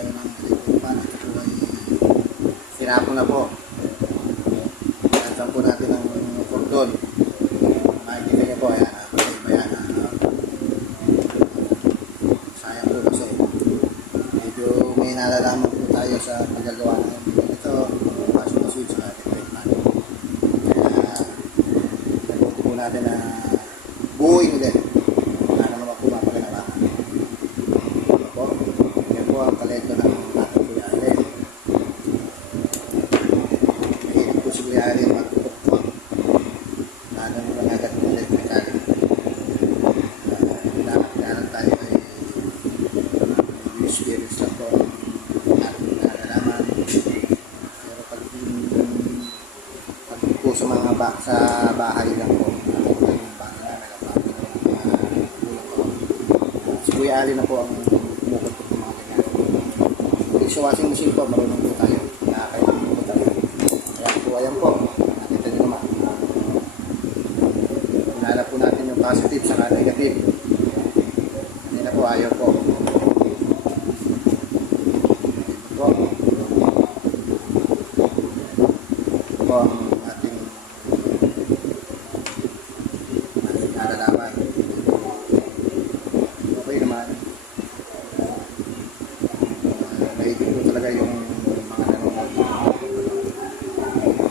tayo ng fan at ito ay sinapon na po. Tantan po natin ang cordon. Makikita niyo po, ayan, ah, yan? ah. sayang po kasi medyo may nalalaman po tayo sa paggagawa ng ito, pasok na switch sa electric fan. Kaya, nagpunto po natin na buuin ulit para naman po mapaganawakan. Ito po, yan po ang talento ng ating Kuya Ale. Mahilig po si Kuya Ale magpupukpok. Lalo na mangagat ng electrical. Kailan tayo ay may experience lang po ating nalalaman. Pero pag pag po sa mga ba, sa bahay lang po, ko. Kuya Ali na po ang kumukot po ng mga. Kasi sa washing machine po, marunong po tayo. Nakakailan po tayo. Kaya po, ayan po. Nakita nyo naman. Pinala po natin yung positive sa negative. Hindi na po, ayaw po. Po. Po ang ating ating nalalaman. Okay naman. Uh, Naigit ko talaga yung mga nanonood.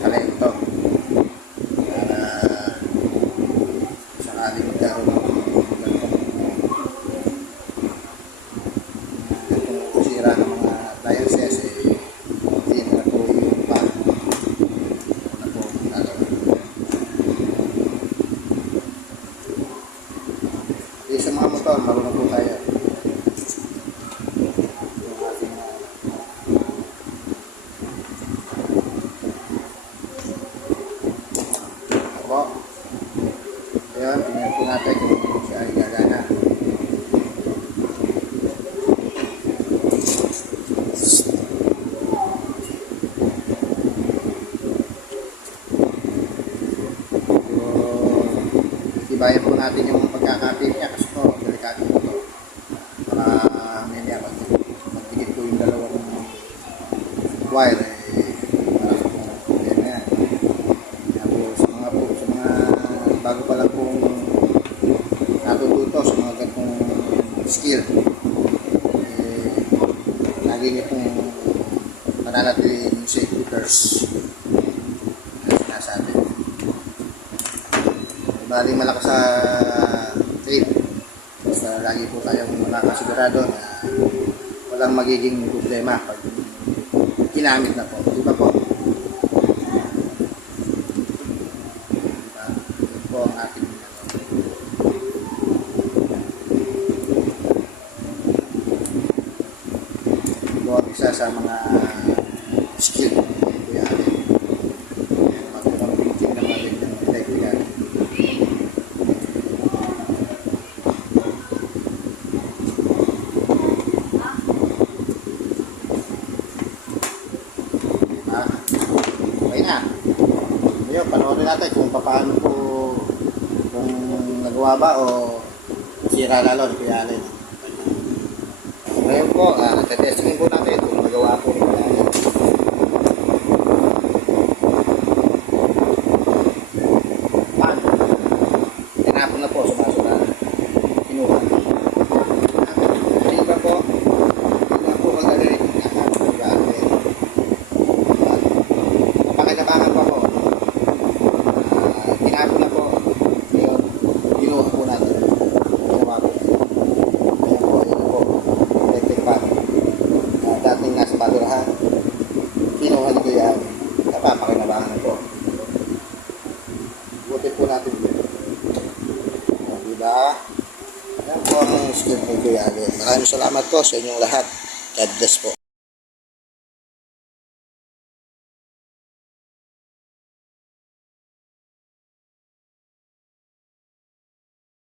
Talento. Para sakali magkaroon ng ganitong sira ng mga appliances eh, hindi na po yung pa. Na po nalalaman. Eh, sa mga motor, marunong po tayo. Yung ating, ah, Ako. Ayan, tingnan po natin kung siya ay gagana. So, ibayan po natin yung pagkakapit niya kasi po, delikado po ito. Para mamaya pag magpigit po yung dalawang wire, eh, bago pa lang natututo sa mga ganitong skill, eh, lagi niyo pong mananatili yung safety first. Ang sinasabi. Bali malakas sa tape. Basta lagi po tayong makakasigurado na walang magiging problema pag ginamit na po. Di ba po? Po ang ating po isa sa mga skill ni Kuya Ali. Magpapagpinting ng mga ganyang electrical. Ah, okay na. Ngayon, panoorin natin kung paano po kung nagawa ba o sira lalo ni Kuya Allen. Ngayon po, ah, testingin po natin kung nagawa po ni Kuya Allen. Paano? Tinapon na po sa basura. Kinuha. Ayun ba po? Ayun ba po magaling? Nakakapit ni Kuya Allen. Pakinabangan pa po. Ah, tinapon na po. Ngayon, ginuha po natin. Ginawa po. Ayan po, ayan po. Electric fan. Ah, dating nasa basurahan. Kinuha ni Kuya Ali. Napapakinabangan po. Buti po natin yun. Ah, Diba? Ayan po ang skill ni Kuya Ali. Maraming salamat po sa inyong lahat. God bless po.